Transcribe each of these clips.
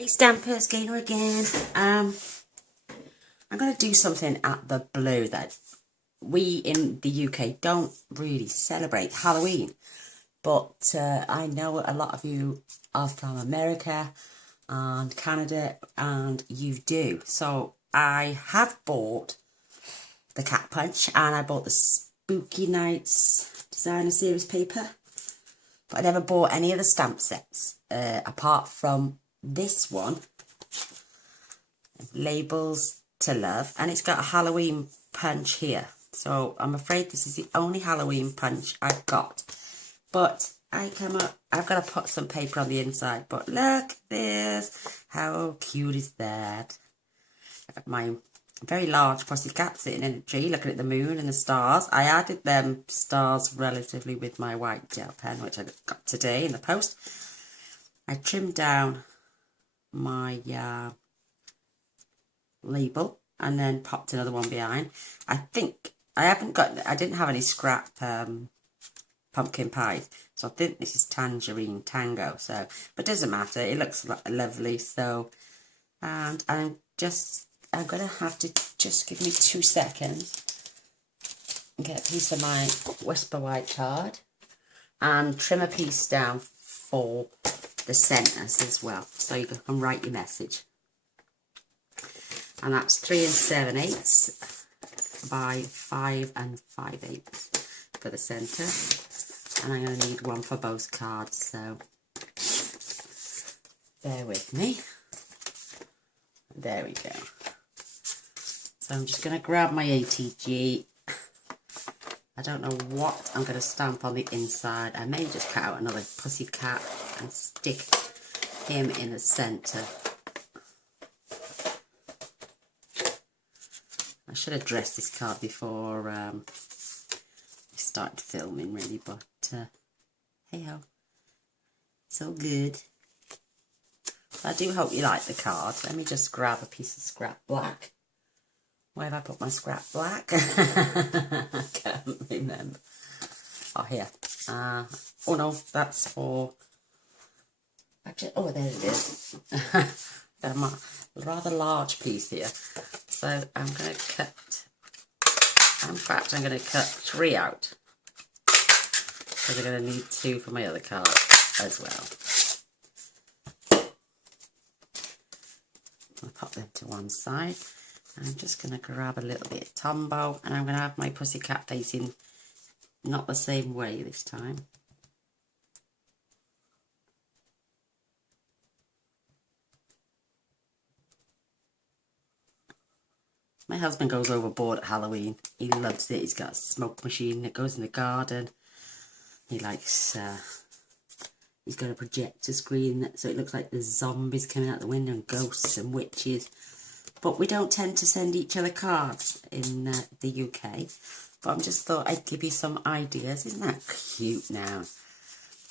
Hey Stampers, Gainer again. I'm going to do something at the blue that we in the UK don't really celebrate Halloween, but I know a lot of you are from America and Canada and you do. So I have bought the Cat Punch and I bought the Spooky Nights designer series paper, but I never bought any of the stamp sets apart from this one, Labels to Love, and it's got a Halloween punch here. So I'm afraid this is the only Halloween punch I've got. But I've got to put some paper on the inside. But look at this. How cute is that? I've got my very large pussycat sitting in a tree looking at the moon and the stars. I added them stars relatively with my white gel pen, which I got today in the post. I trimmed down my label and then popped another one behind. I think I didn't have any scrap pumpkin pie, so I think this is Tangerine Tango. So, but it doesn't matter. It looks lovely. So, and I'm gonna have to just give me 2 seconds and get a piece of my Whisper White card and trim a piece down for the centres as well, so you can write your message. And that's 3 7/8 by 5 5/8 for the centre, and I'm going to need one for both cards, so bear with me. There we go. So I'm just going to grab my ATG. I don't know what I'm going to stamp on the inside. I may just cut out another pussycat and stick him in the centre. I should have dressed this card before I started filming, really, but hey ho, it's all good. I do hope you like the card. Let me just grab a piece of scrap black. Where have I put my scrap black? I can't remember. Oh, here. Oh no, that's for... Actually, oh, there it is. Got a rather large piece here. So I'm going to cut... In fact, I'm going to cut 3 out. Because I'm going to need 2 for my other card as well. I'll pop them to one side. I'm just going to grab a little bit of Tombow, and I'm going to have my pussycat facing not the same way this time. My husband goes overboard at Halloween. He loves it. He's got a smoke machine that goes in the garden. He likes, he's got a projector screen so it looks like there's zombies coming out the window and ghosts and witches. But we don't tend to send each other cards in the UK. But I just thought I'd give you some ideas. Isn't that cute now?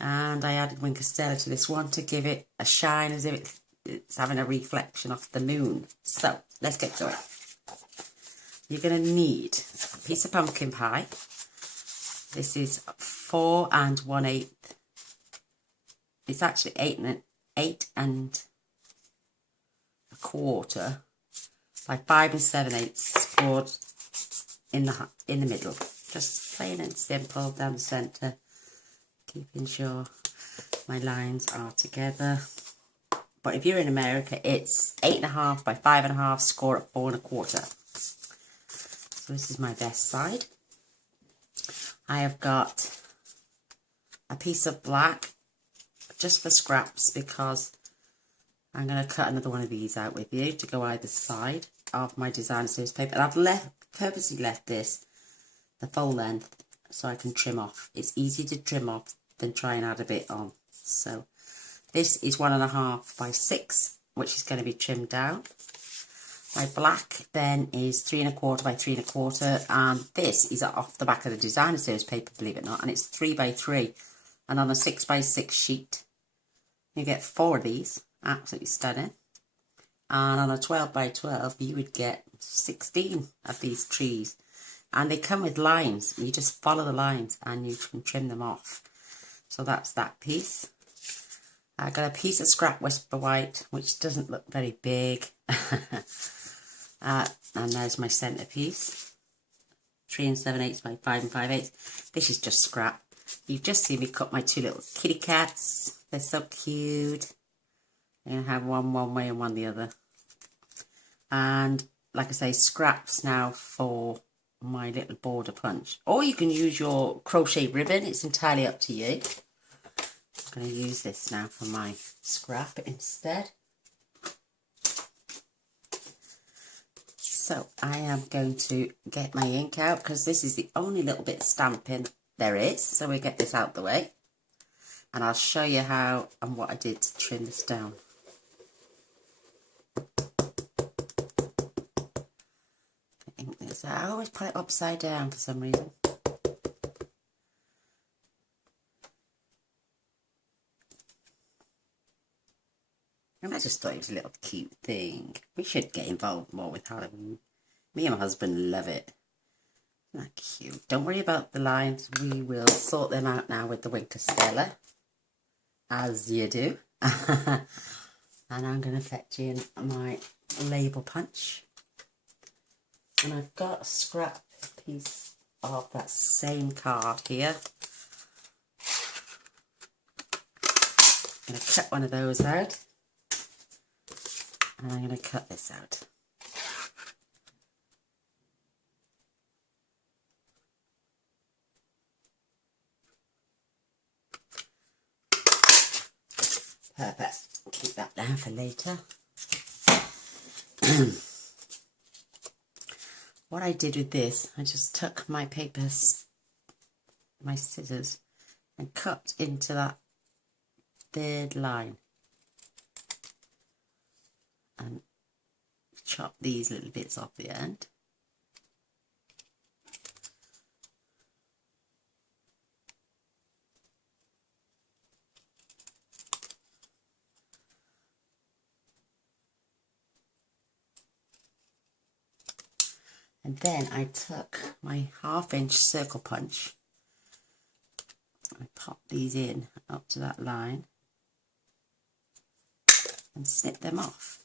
And I added Wink Stella to this one to give it a shine as if it's having a reflection off the moon. So, let's get to it. You're going to need a piece of pumpkin pie. This is 4 1/8. It's actually 8 1/4 by 5 7/8 scored in the middle. Just plain and simple down the centre, keeping sure my lines are together. But if you're in America, it's 8 1/2 by 5 1/2, score at 4 1/4. So this is my best side. I have got a piece of black just for scraps because I'm going to cut another one of these out with you to go either side of my designer series paper. And I've purposely left this the full length so I can trim off. It's easier to trim off than try and add a bit on. So this is 1 1/2 by 6, which is going to be trimmed down. My black then is 3 1/4 by 3 1/4, and this is off the back of the designer series paper, believe it or not, and it's 3 by 3, and on a 6 by 6 sheet you get 4 of these, absolutely stunning. And on a 12 by 12 you would get 16 of these trees, and they come with lines. You just follow the lines and you can trim them off. So that's that piece. I got a piece of scrap whisper white, which doesn't look very big. And there's my centrepiece. 3 7/8 by 5 5/8. This is just scrap. You've just seen me cut my two little kitty cats. They're so cute. I'm going to have one way and one the other. And like I say, scraps now for my little border punch. Or you can use your crochet ribbon. It's entirely up to you. I'm going to use this now for my scrap instead. So I am going to get my ink out because this is the only little bit of stamping there is. So we get this out the way. And I'll show you how and what I did to trim this down. Ink this out. I always put it upside down for some reason. And I just thought it was a little cute thing. We should get involved more with Halloween. Me and my husband love it. Isn't that cute? Don't worry about the lines. We will sort them out now with the Winter Stella. As you do. And I'm going to fetch in my label punch. And I've got a scrap piece of that same card here. I'm going to cut one of those out. And I'm going to cut this out. Perfect. Keep that down for later. What I did with this, I just took my papers, my scissors, and cut into that third line. And chop these little bits off the end. And then I took my 1/2 inch circle punch. I popped these in up to that line and snip them off.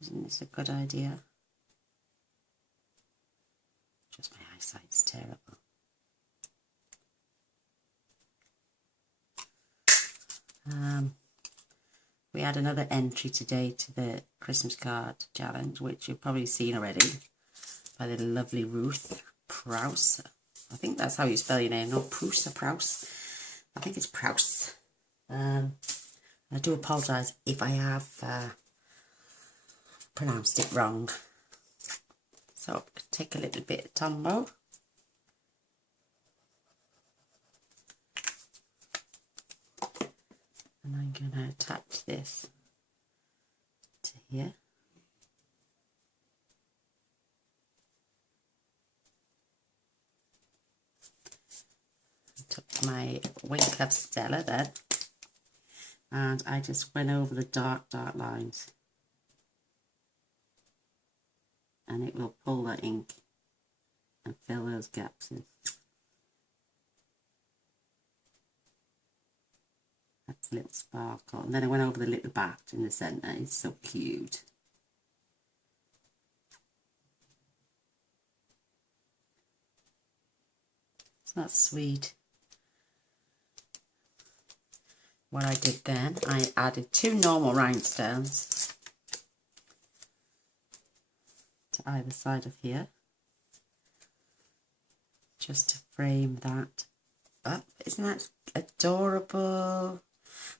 Isn't this a good idea? Just my eyesight's terrible. We had another entry today to the Christmas card challenge, which you've probably seen already, by the lovely Ruth Prowse. I think that's how you spell your name, not Prowse or Prowse. I think it's Prowse. I do apologise if I have pronounced it wrong. So take a little bit of Tombow. And I'm going to attach this to here. I took my Wing Club Stella then, and I just went over the dark lines. And it will pull the ink and fill those gaps in. That's a little sparkle. And then I went over the little bat in the centre. It's so cute. Isn't that sweet? What I did then, I added 2 normal rhinestones to either side of here, just to frame that up. Isn't that adorable?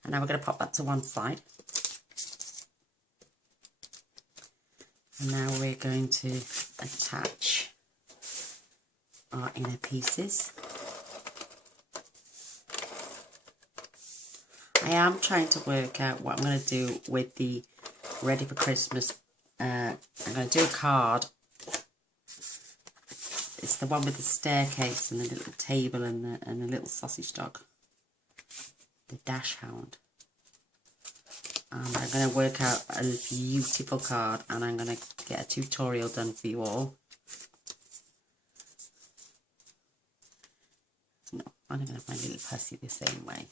And now we're going to pop that to one side. And now we're going to attach our inner pieces. I am trying to work out what I'm going to do with the Ready for Christmas. I'm going to do a card. It's the one with the staircase and the little table and the little sausage dog. The dash hound. And I'm going to work out a beautiful card, and I'm going to get a tutorial done for you all. No, I'm going to have my little pussy the same way.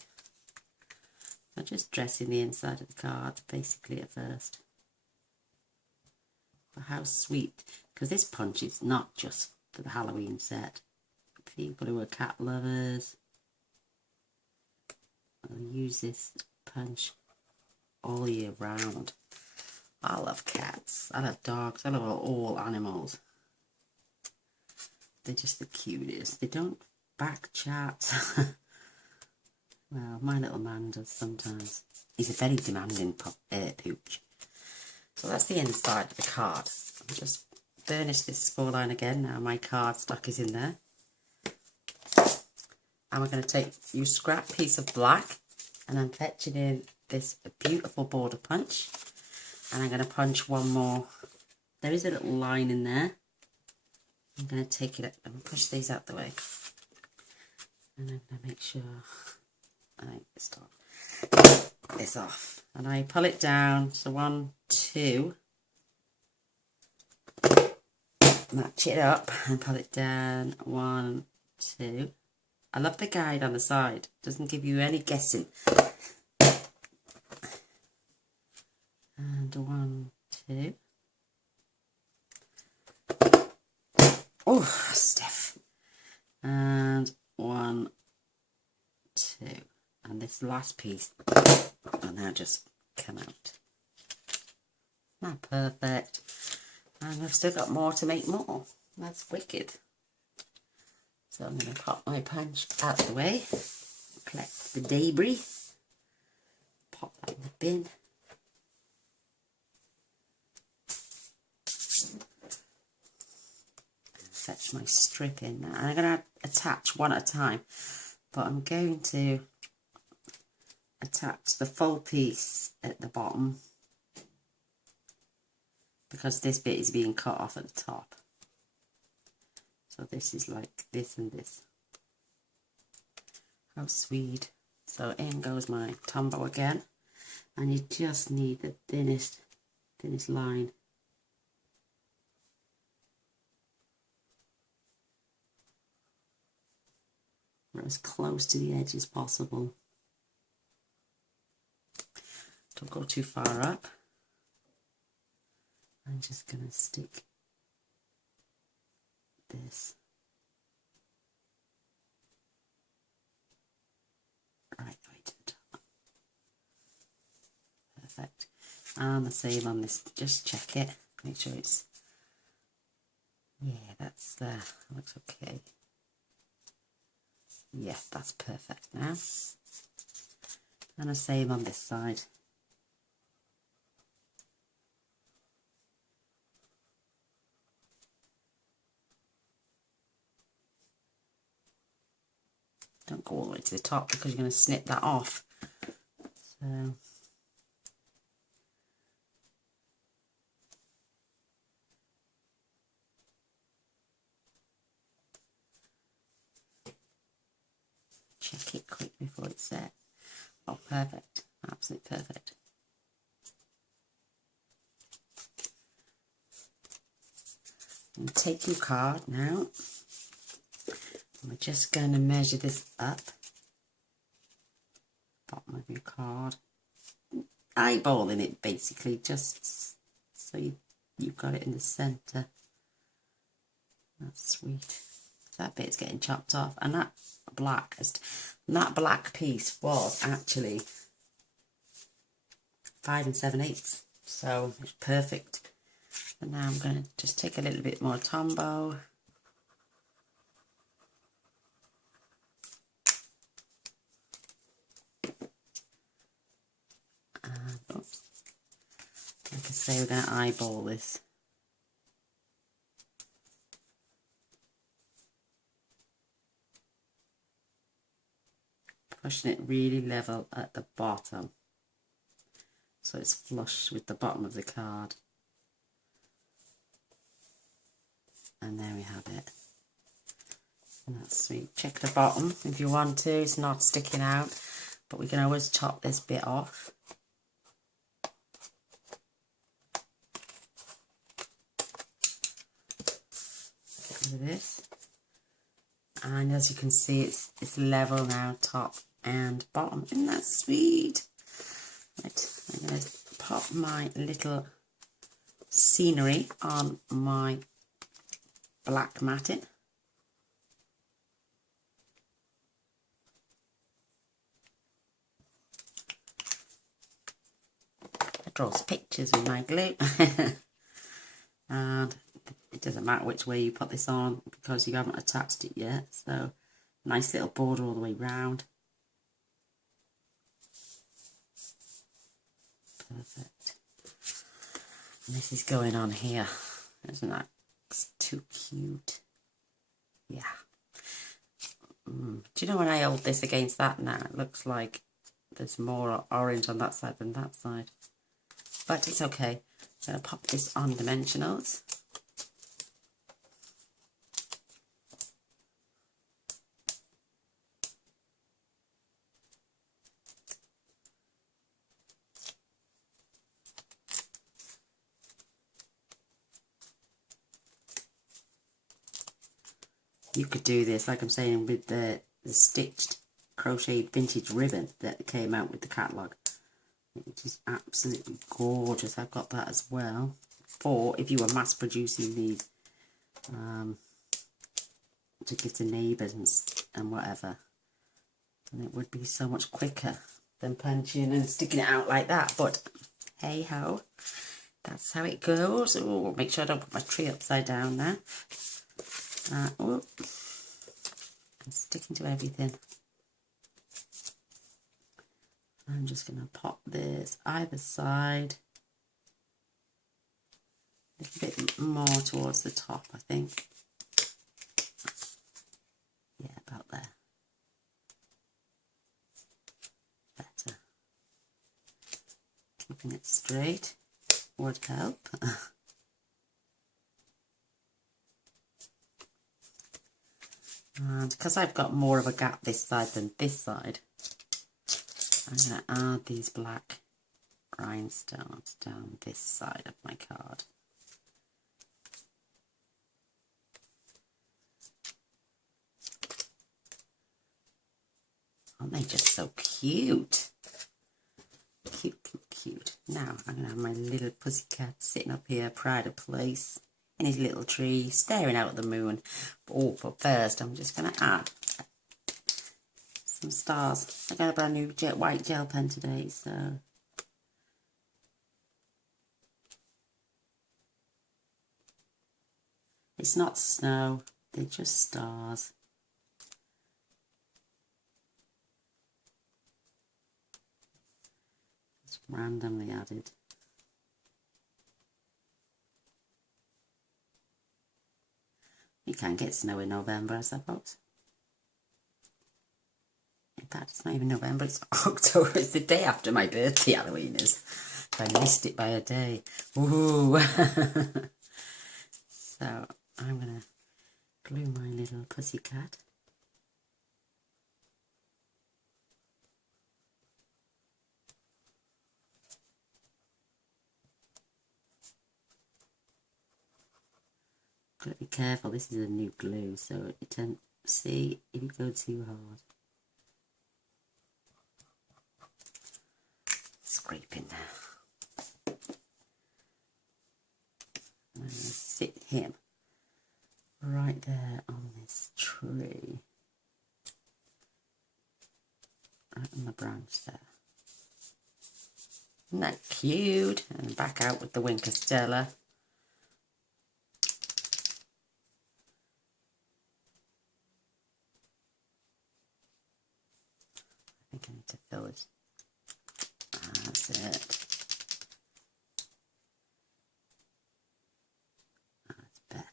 I'm just dressing the inside of the card basically at first. But how sweet, because this punch is not just for the Halloween set. People who are cat lovers will use this punch all year round. I love cats, I love dogs, I love all animals. They're just the cutest. They don't back chat. Well, my little man does sometimes. He's a very demanding pooch. So that's the inside of the card. I'll just burnish this scoreline again. Now my card stock is in there. And we're going to use scrap piece of black, and I'm fetching in this beautiful border punch. And I'm going to punch one more. There is a little line in there. I'm going to take it and push these out the way. And I'm going to make sure I start this off. And I pull it down. So 1, 2. Match it up and pull it down. 1, 2. I love the guide on the side. Doesn't give you any guessing. And 1, 2. Oh, stiff. And 1, 2. And this last piece will now just come out. Not perfect. And I've still got more to make more. That's wicked. So I'm going to pop my punch out of the way, collect the debris, pop that in the bin. Fetch my strip in now. And I'm going to attach one at a time, but I'm going to attach the full piece at the bottom because this bit is being cut off at the top. So this is like this and this. How sweet. So in goes my Tombow again. And you just need the thinnest line. Or as close to the edge as possible. Don't go too far up. I'm just going to stick this right way to the top. Perfect. And the same on this, just check it, make sure it's, yeah, that's there, looks okay. Yeah, that's perfect now. And the same on this side. Don't go all the way to the top because you're going to snip that off. So check it quick before it's set. Oh, perfect. Absolutely perfect. And take your card now. We're just going to measure this up. Bottom of your card. Eyeballing it basically, just so you've got it in the centre. That's sweet. That bit's getting chopped off. And that black piece was actually 5 7/8. So it's perfect. And now I'm going to just take a little bit more Tombow. Oops. Like I say, we're going to eyeball this. Pushing it really level at the bottom, so it's flush with the bottom of the card. And there we have it. And that's sweet. Check the bottom if you want to, it's not sticking out, but we can always chop this bit off. of this. And as you can see, it's level now, top and bottom. Isn't that sweet? Right, I'm going to pop my little scenery on my black matting. I draw pictures with my glue. And it doesn't matter which way you put this on because you haven't attached it yet. So nice little border all the way round. Perfect. And this is going on here. Isn't that too cute? Yeah. Do you know when I hold this against that now, it looks like there's more orange on that side than that side. But it's okay. I'm going to pop this on dimensionals. You could do this, like I'm saying, with the stitched crocheted vintage ribbon that came out with the catalogue. Which is absolutely gorgeous. I've got that as well. For if you were mass producing these to give to neighbours and whatever, then it would be so much quicker than punching and sticking it out like that. But hey ho, that's how it goes. Oh, make sure I don't put my tree upside down there. Oh, I'm sticking to everything. I'm just going to pop this either side a little bit more towards the top, I think. Yeah, about there. Better. Keeping it straight would help. And because I've got more of a gap this side than this side, I'm going to add these black rhinestones down this side of my card. Aren't they just so cute? Cute, cute, cute. Now I'm going to have my little pussycat sitting up here, pride of place, in his little tree, staring out at the moon. Oh, but first I'm just going to add some stars. I got a brand new white gel pen today, so it's not snow, they're just stars. Just randomly added. You can get snow in November, I suppose. In fact, it's not even November, it's October. It's the day after my birthday, Halloween is. I missed it by a day. Ooh. So I'm going to glue my little pussycat. Got to be careful, this is a new glue, so it don't see if you go too hard. Scraping now. I'm going to sit him right there on this tree. Right on the branch there. Isn't that cute? And back out with the Winker Stella. I think I need to fill it. That's it. That's better.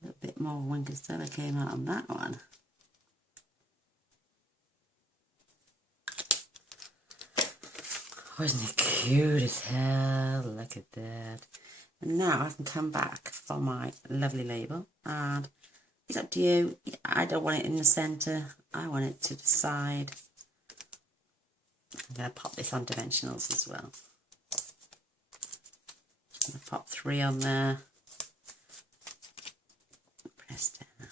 A little bit more Winker Stella came out on that one. Oh, isn't it cute as hell? Look at that. And now I can come back for my lovely label, and it's up to you. I don't want it in the centre. I want it to the side. I'm going to pop this on dimensionals as well. I'm going to pop 3 on there. Press down.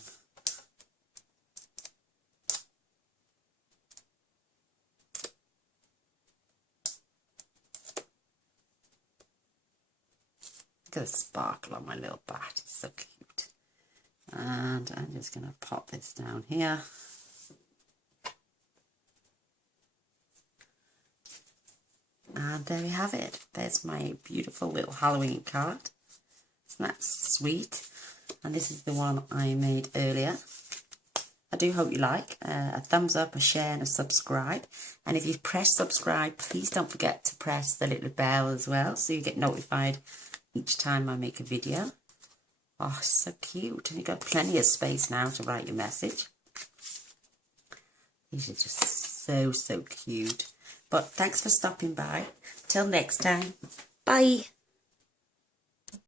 Look at the sparkle on my little bat. It's so cute. And I'm just going to pop this down here. And there we have it. There's my beautiful little Halloween card. Isn't that sweet? And this is the one I made earlier. I do hope you like. A thumbs up, a share and a subscribe. And if you've pressed subscribe, please don't forget to press the little bell as well, so you get notified each time I make a video. Oh, so cute. And you've got plenty of space now to write your message. These are just so cute. But thanks for stopping by. Till next time. Bye.